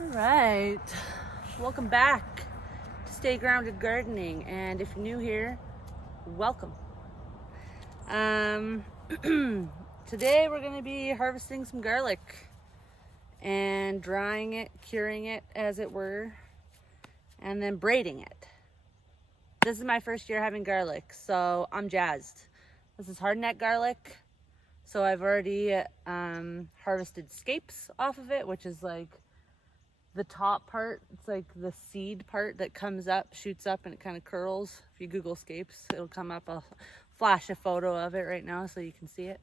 All right, welcome back to Stay Grounded Gardening, and if you're new here, welcome. Today we're going to be harvesting some garlic and drying it, curing it as it were, and then braiding it. This is my first year having garlic, so I'm jazzed. This is hardneck garlic, so I've already harvested scapes off of it, which is like the top part. It's like the seed part that comes up, shoots up, and it kind of curls. If you Google scapes, it'll come up. I'll flash a photo of it right now so you can see it.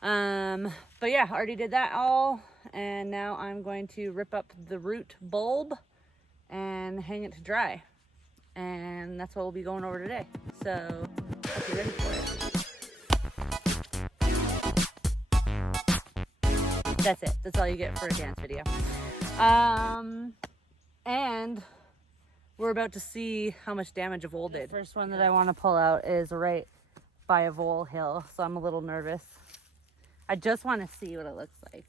But yeah, already did that all, and now I'm going to rip up the root bulb and hang it to dry, and that's what we'll be going over today. So hope you're ready for it. That's it. That's all you get for a dance video. And we're about to see how much damage a vole did. The first one that I want to pull out is right by a vole hill, so I'm a little nervous. I just want to see what it looks like.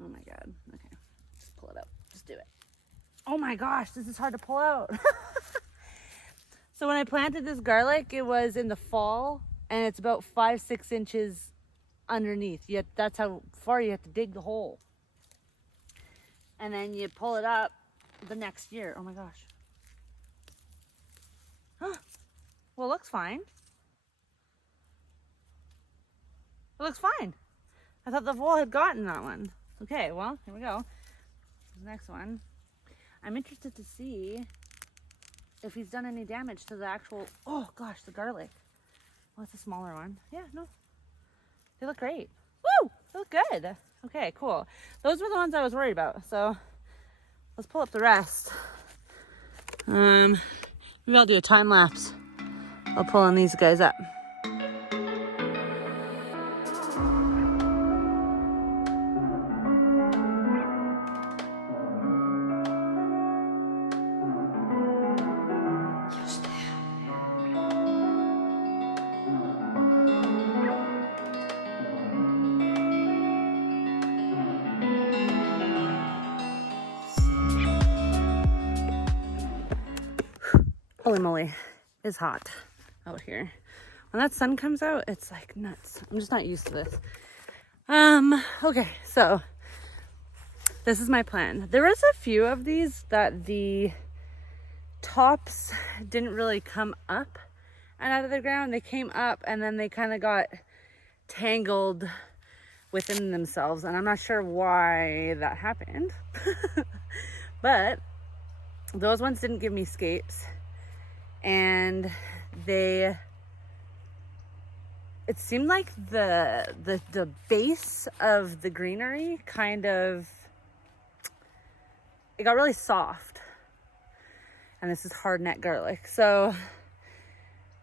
Oh my god. Okay, just pull it out. Just do it. Oh my gosh, this is hard to pull out. So when I planted this garlic, it was in the fall, and it's about 5-6 inches underneath. Yet that's how far you have to dig the hole. And then you pull it up the next year. Oh my gosh. Well, it looks fine. It looks fine. I thought the vole had gotten that one. Okay, well, here we go. The next one. I'm interested to see if he's done any damage to the actual, oh gosh, the garlic. Oh, it's a smaller one. Yeah, no. They look great. Woo! They look good. Okay, cool. Those were the ones I was worried about. So let's pull up the rest. Maybe I'll do a time lapse. I'll pull on these guys up. Holy moly, it's hot out here. When that sun comes out, it's like nuts. I'm just not used to this. Okay, so this is my plan. There was a few of these that the tops didn't really come up and out of the ground. They came up and then they kind of got tangled within themselves, and I'm not sure why that happened. But those ones didn't give me scapes. And it seemed like the base of the greenery it got really soft. And this is hardneck garlic. So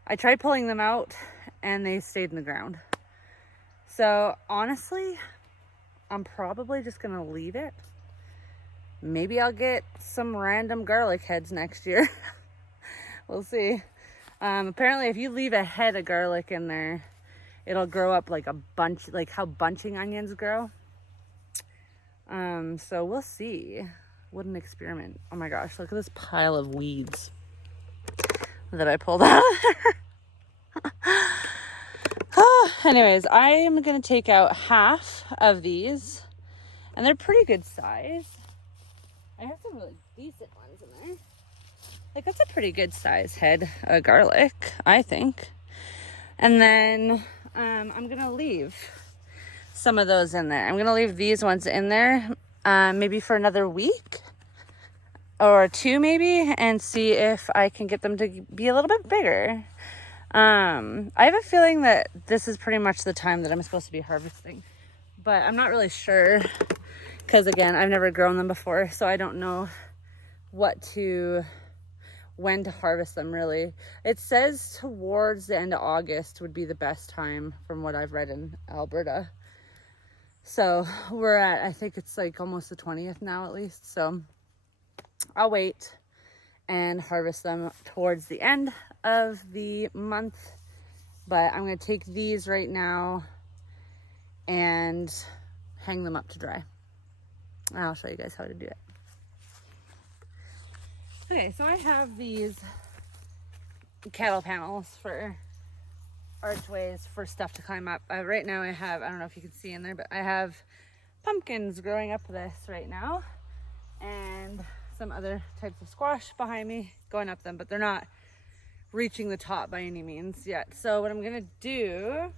I tried pulling them out and they stayed in the ground. So honestly, I'm probably just gonna leave it. Maybe I'll get some random garlic heads next year. We'll see. Apparently if you leave a head of garlic in there, it'll grow up like a bunch, like how bunching onions grow. So we'll see. What an experiment. Oh my gosh, look at this pile of weeds that I pulled out of there. Anyways, I am gonna take out half of these, and they're pretty good size. I have some really decent ones in there. Like, that's a pretty good size head of garlic, I think. And then I'm gonna leave some of those in there. I'm gonna leave these ones in there maybe for another week or two maybe, and see if I can get them to be a little bit bigger. I have a feeling that this is pretty much the time that I'm supposed to be harvesting, but I'm not really sure because, again, I've never grown them before, so I don't know when to harvest them, really. It says towards the end of August would be the best time from what I've read in Alberta. So we're at, I think it's like almost the 20th now at least. So I'll wait and harvest them towards the end of the month. But I'm gonna take these right now and hang them up to dry. I'll show you guys how to do it. Okay, so I have these cattle panels for archways for stuff to climb up. Right now I don't know if you can see in there, but I have pumpkins growing up this right now, and some other types of squash behind me going up them, but they're not reaching the top by any means yet. So what I'm gonna do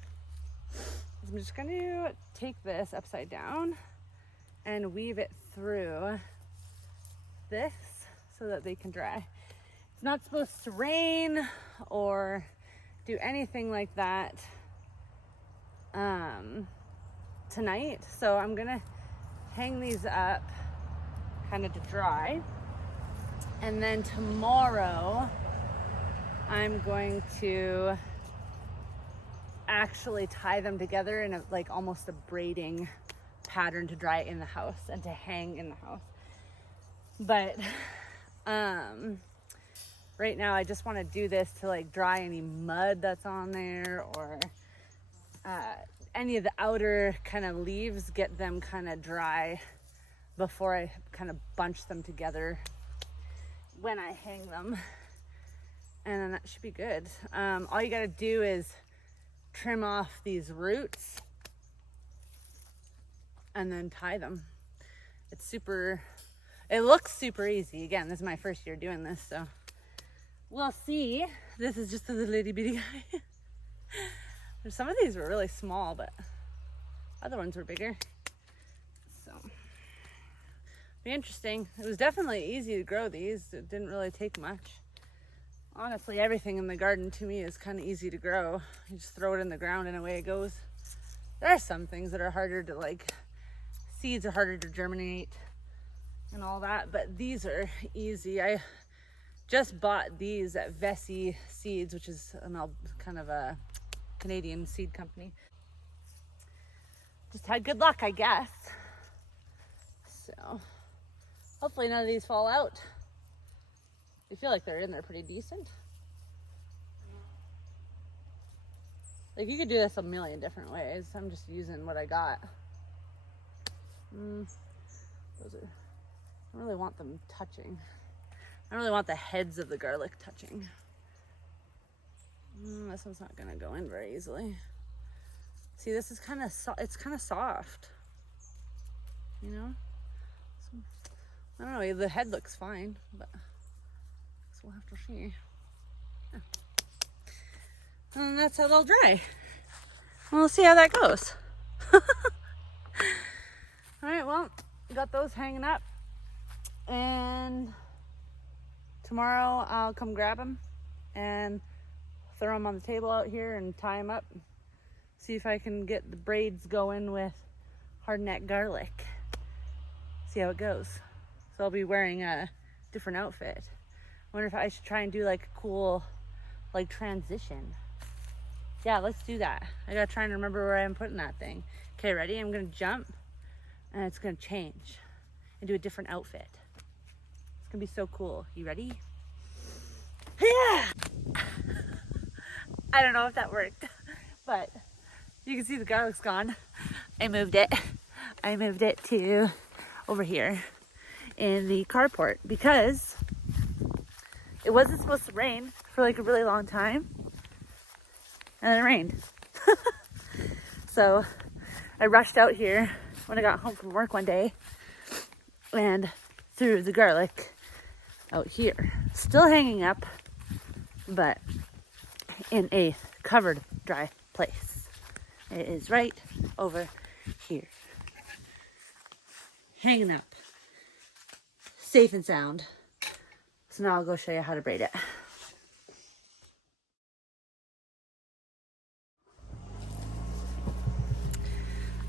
is I'm just gonna take this upside down and weave it through this so that they can dry. It's not supposed to rain or do anything like that tonight, so I'm gonna hang these up kind of to dry, and then tomorrow I'm going to actually tie them together in a like almost a braiding pattern to dry in the house and to hang in the house. But right now I just want to do this to like dry any mud that's on there, or any of the outer kind of leaves, get them kind of dry before I kind of bunch them together when I hang them. And then that should be good. All you got to do is trim off these roots and then tie them. It looks super easy. Again, this is my first year doing this, so we'll see. This is just a little itty bitty guy. Some of these were really small, but other ones were bigger. So, be interesting. It was definitely easy to grow these. It didn't really take much. Honestly, everything in the garden to me is kind of easy to grow. You just throw it in the ground and away it goes. There are some things that are harder to, like, seeds are harder to germinate and all that, but these are easy. I just bought these at Vessi Seeds, which is kind of a Canadian seed company. Just had good luck, I guess. So hopefully none of these fall out. I feel like they're in there pretty decent. Like, you could do this a million different ways. I'm just using what I got. I don't really want them touching. I don't really want the heads of the garlic touching. This one's not gonna go in very easily. See, this is kind of it's kind of soft, you know. So, I don't know. The head looks fine, but so we'll have to see. Yeah. And that's how they'll dry. We'll see how that goes. All right. Well, got those hanging up, and tomorrow I'll come grab them and throw them on the table out here and tie them up. See if I can get the braids going with hardneck garlic. See how it goes. So I'll be wearing a different outfit. I wonder if I should try and do like a cool like transition. Yeah, let's do that. I gotta try and remember where I'm putting that thing. Okay, ready? I'm gonna jump and it's gonna change into a different outfit. It's gonna be so cool. You ready? Yeah! I don't know if that worked, but you can see the garlic's gone. I moved it to over here in the carport because it wasn't supposed to rain for like a really long time, and then it rained. So I rushed out here when I got home from work one day and threw the garlic out here. Still hanging up, but in a covered dry place. It is right over here. Hanging up. Safe and sound. So now I'll go show you how to braid it.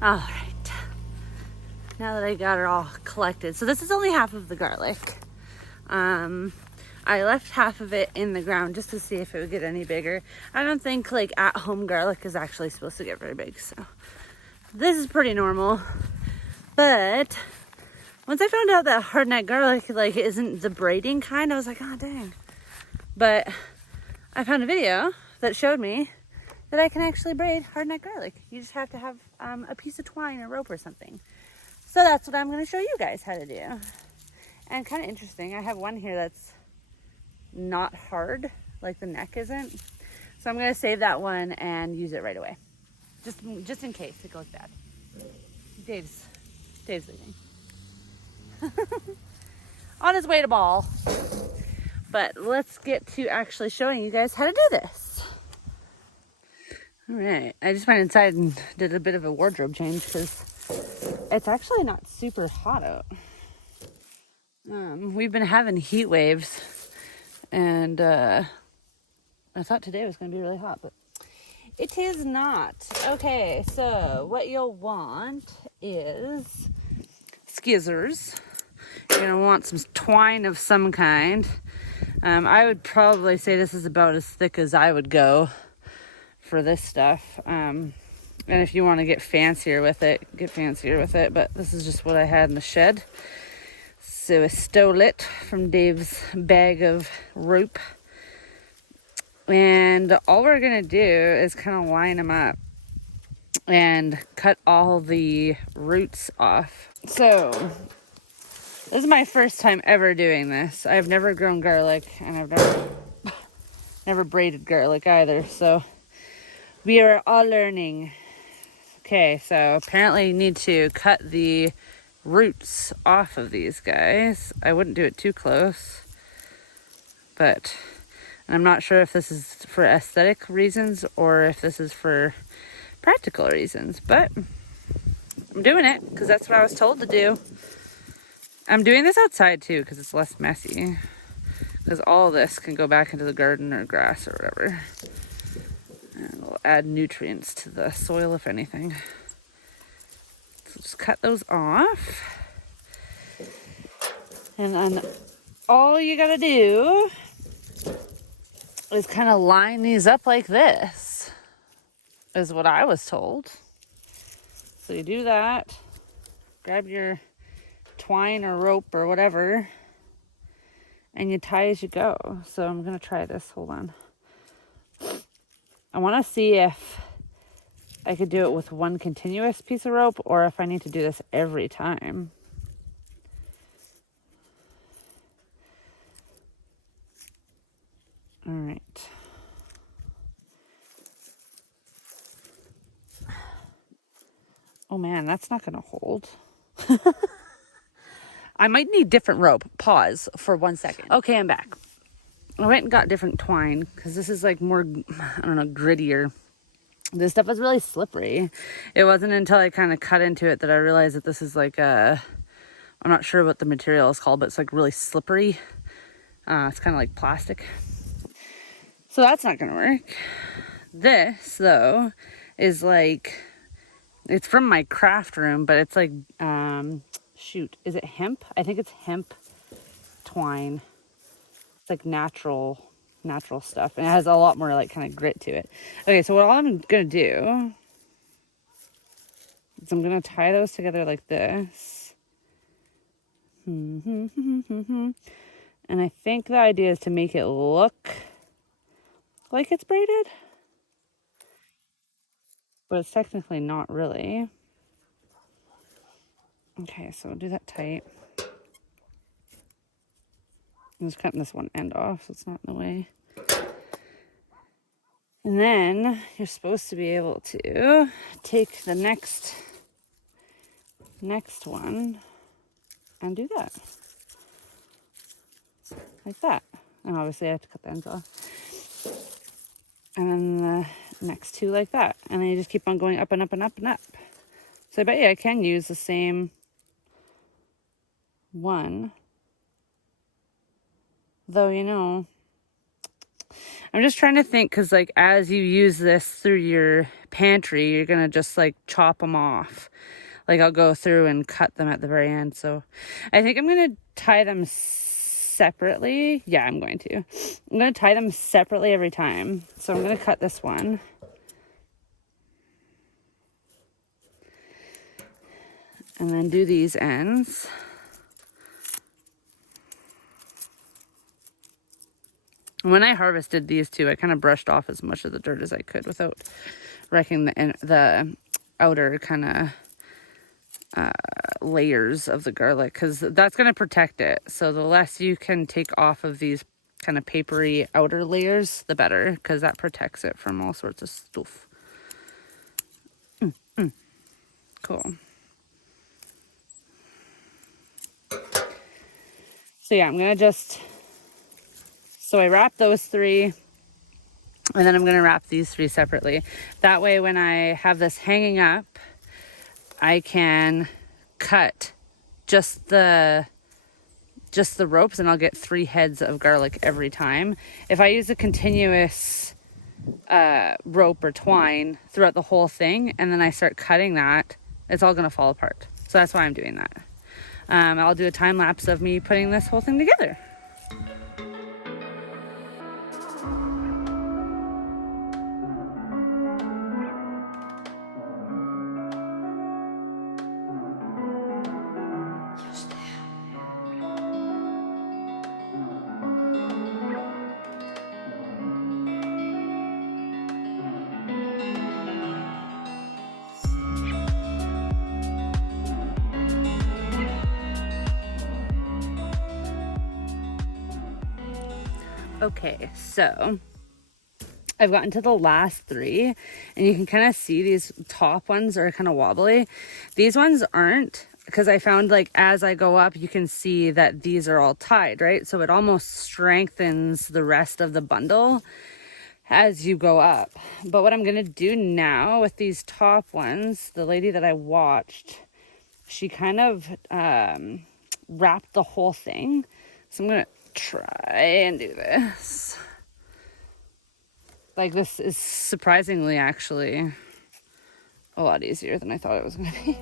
All right. Now that I got it all collected. So this is only half of the garlic. I left half of it in the ground just to see if it would get any bigger. I don't think like at home garlic is actually supposed to get very big. So this is pretty normal. But once I found out that hardneck garlic like isn't the braiding kind, I was like, oh dang. But I found a video that showed me that I can actually braid hardneck garlic. You just have to have a piece of twine or rope or something. So that's what I'm going to show you guys how to do. And kind of interesting, I have one here that's not hard, like the neck isn't. So I'm going to save that one and use it right away. Just in case it goes bad. Dave's leaving. On his way to ball. But let's get to actually showing you guys how to do this. All right, I just went inside and did a bit of a wardrobe change because it's actually not super hot out. We've been having heat waves, and I thought today was going to be really hot, but it is not. Okay, so what you'll want is skizzers. You're going to want some twine of some kind. I would probably say this is about as thick as I would go for this stuff. And if you want to get fancier with it, get fancier with it. But this is just what I had in the shed. So I stole it from Dave's bag of rope. And all we're going to do is kind of line them up and cut all the roots off. So this is my first time ever doing this. I've never grown garlic, and I've never braided garlic either. So we are all learning. Okay, so apparently you need to cut the roots off of these guys. I wouldn't do it too close, but I'm not sure if this is for aesthetic reasons or if this is for practical reasons, but I'm doing it because that's what I was told to do. I'm doing this outside too because it's less messy, because all this can go back into the garden or grass or whatever, and it'll add nutrients to the soil if anything. So just cut those off, and then all you gotta do is kind of line these up like this, is what I was told. So you do that, grab your twine or rope or whatever, and you tie as you go. So I'm gonna try this, hold on. I wanna see if I could do it with one continuous piece of rope or if I need to do this every time. All right. Oh man, that's not gonna hold. I might need different rope. Pause for 1 second. Okay, I'm back. I went and got different twine because this is like more, I don't know, grittier. This stuff is really slippery. It wasn't until I kind of cut into it that I realized that this is like I'm not sure what the material is called, but it's like really slippery. It's kind of like plastic. So that's not gonna work. This though is like, it's from my craft room, but it's like, shoot, is it hemp? I think it's hemp twine. It's like natural stuff, and it has a lot more like kind of grit to it. Okay, so what I'm gonna do is I'm gonna tie those together like this. And I think the idea is to make it look like it's braided, but it's technically not really. Okay, so do that tight. I'm just cutting this one end off so it's not in the way. And then you're supposed to be able to take the next one and do that. Like that. And obviously I have to cut the ends off. And then the next two like that. And then you just keep on going up and up and up and up. So I bet you I can use the same one. Though, you know, I'm just trying to think, because like as you use this through your pantry, you're going to just like chop them off. Like I'll go through and cut them at the very end. So I think I'm going to tie them separately. Yeah, I'm going to tie them separately every time. So I'm going to cut this one. And then do these ends. When I harvested these two, I kind of brushed off as much of the dirt as I could without wrecking the outer kind of layers of the garlic, because that's going to protect it. So the less you can take off of these kind of papery outer layers, the better, because that protects it from all sorts of stuff. Cool. So yeah, I'm going to just, so I wrap those 3, and then I'm going to wrap these 3 separately. That way when I have this hanging up, I can cut just the ropes, and I'll get 3 heads of garlic every time. If I use a continuous rope or twine throughout the whole thing, and then I start cutting that, it's all going to fall apart. So that's why I'm doing that. I'll do a time lapse of me putting this whole thing together. Okay, so I've gotten to the last 3, and you can kind of see these top ones are kind of wobbly. These ones aren't, because I found like as I go up, you can see that these are all tied, right? So it almost strengthens the rest of the bundle as you go up. But what I'm going to do now with these top ones, the lady that I watched, she kind of wrapped the whole thing. So I'm going to try and do this. Like, this is surprisingly actually a lot easier than I thought it was going to be.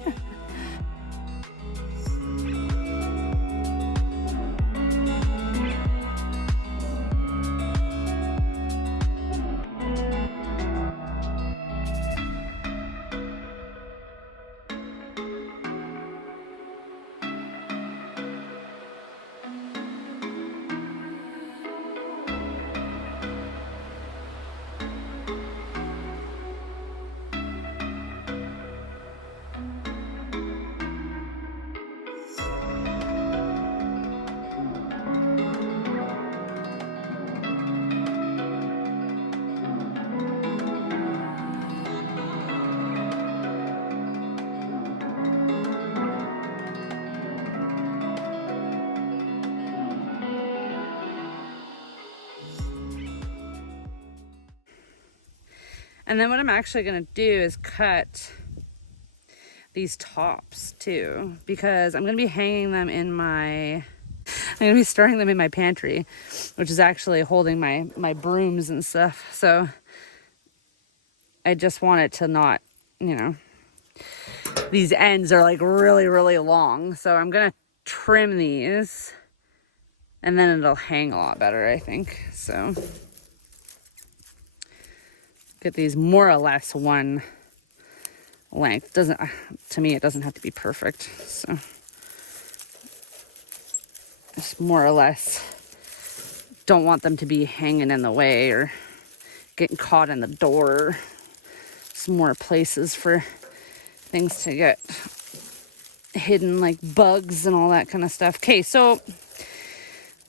And then what I'm actually going to do is cut these tops too, because I'm going to be hanging them in I'm going to be storing them in my pantry, which is actually holding my brooms and stuff. So I just want it to not, these ends are like really, really long. So I'm going to trim these, and then it'll hang a lot better, I think. So get these more or less one length. To me, it doesn't have to be perfect. So just more or less don't want them to be hanging in the way or getting caught in the door. Some more places for things to get hidden, like bugs and all that kind of stuff. Okay, so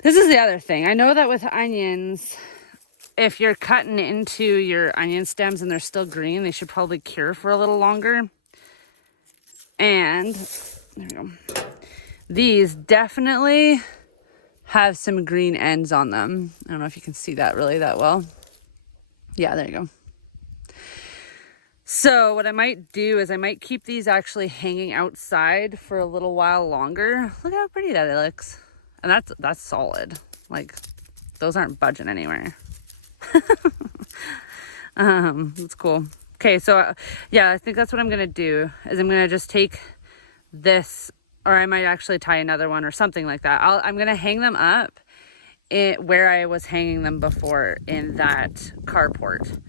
this is the other thing. I know that with onions, if you're cutting into your onion stems and they're still green, they should probably cure for a little longer. And there we go. These definitely have some green ends on them. I don't know if you can see that really that well. Yeah, there you go. So what I might do is I might keep these actually hanging outside for a little while longer. Look how pretty that looks. And that's solid. Like, those aren't budging anywhere. That's cool. Okay, so yeah, I think that's what I'm gonna do, is I'm gonna just take this, or I might actually tie another one or something like that. I'm gonna hang them up where I was hanging them before, in that carport.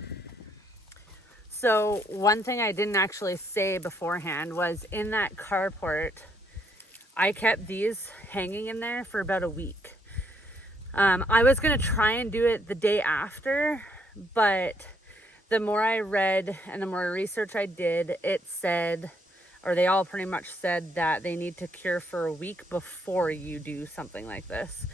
So one thing I didn't actually say beforehand was, in that carport, I kept these hanging in there for about a week. I was going to try and do it the day after, but the more I read and the more research I did, it said or they all pretty much said that they need to cure for a week before you do something like this,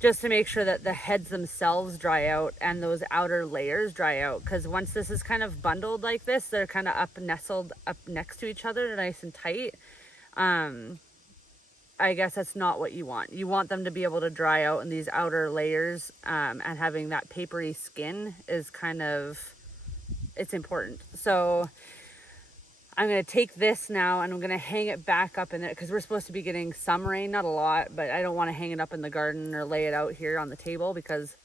just to make sure that the heads themselves dry out and those outer layers dry out. Because once this is kind of bundled like this, they're kind of nestled up next to each other, nice and tight. I guess that's not what you want. You want them to be able to dry out in these outer layers, and having that papery skin is kind of, it's important. So I'm going to take this now and I'm going to hang it back up in there, because we're supposed to be getting some rain, not a lot, but I don't want to hang it up in the garden or lay it out here on the table because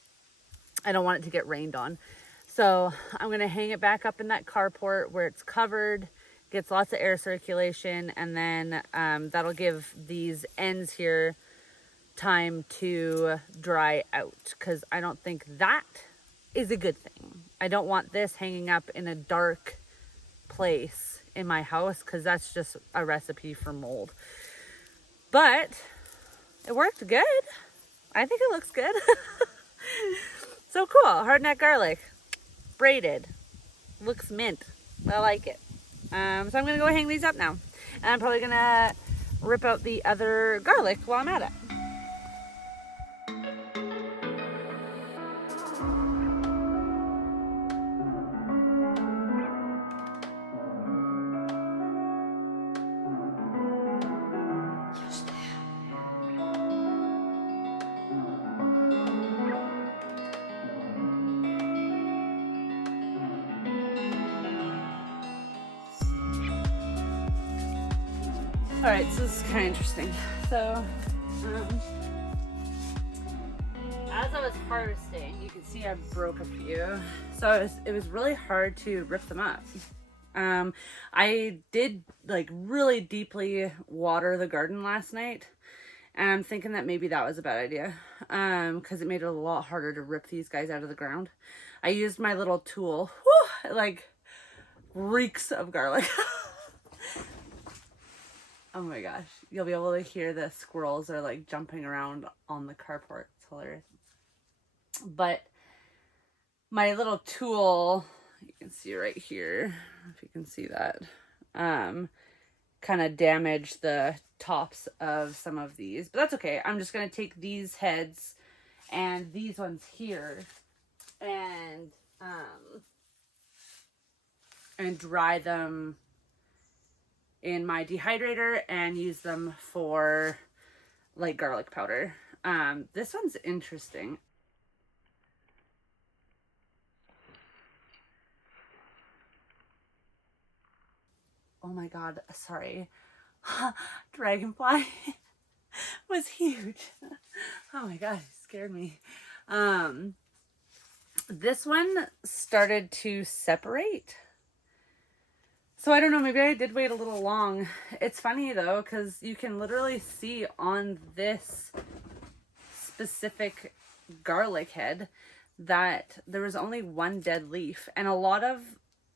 I don't want it to get rained on. So I'm going to hang it back up in that carport where it's covered, gets lots of air circulation, and then that'll give these ends here time to dry out, because I don't think that is a good thing. I don't want this hanging up in a dark place in my house, because that's just a recipe for mold. But it worked good. I think it looks good. So cool. Hardneck garlic, braided, looks mint. I like it. So I'm gonna go hang these up now, and I'm probably gonna rip out the other garlic while I'm at it. All right, so this is kind of interesting. So, as I was harvesting, you can see I broke a few. So it was really hard to rip them up. I did like really deeply water the garden last night, and I'm thinking that maybe that was a bad idea, because it made it a lot harder to rip these guys out of the ground. I used my little tool. Whew, it like reeks of garlic. Oh my gosh, you'll be able to hear the squirrels are like jumping around on the carport. It's hilarious. But my little tool, you can see right here, if you can see that, kind of damaged the tops of some of these. But that's okay. I'm just going to take these heads and these ones here and dry them in my dehydrator and use them for like garlic powder. This one's interesting. Oh my god, sorry. Dragonfly was huge. Oh my god, it scared me. This one started to separate. So I don't know, maybe I did wait a little long. It's funny though, because you can literally see on this specific garlic head that there was only one dead leaf. And a lot of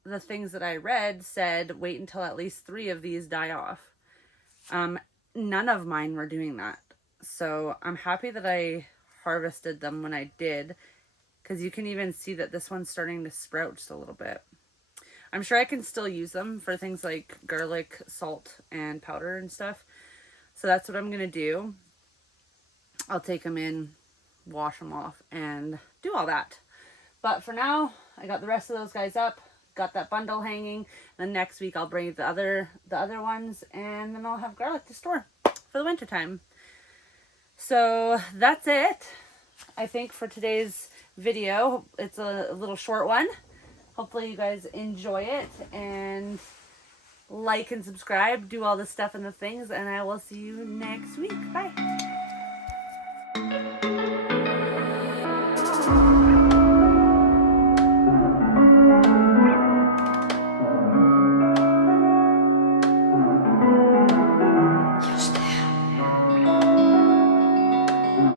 the things that I read said wait until at least 3 of these die off. None of mine were doing that. So I'm happy that I harvested them when I did, because you can even see that this one's starting to sprout just a little bit. I'm sure I can still use them for things like garlic, salt, and powder and stuff. So that's what I'm going to do. I'll take them in, wash them off, and do all that. But for now, I got the rest of those guys up, got that bundle hanging. Then next week I'll bring the other ones, and then I'll have garlic to store for the winter time. So that's it, I think, for today's video. It's a little short one. Hopefully you guys enjoy it, and like and subscribe, do all the stuff and the things, and I will see you next week. Bye.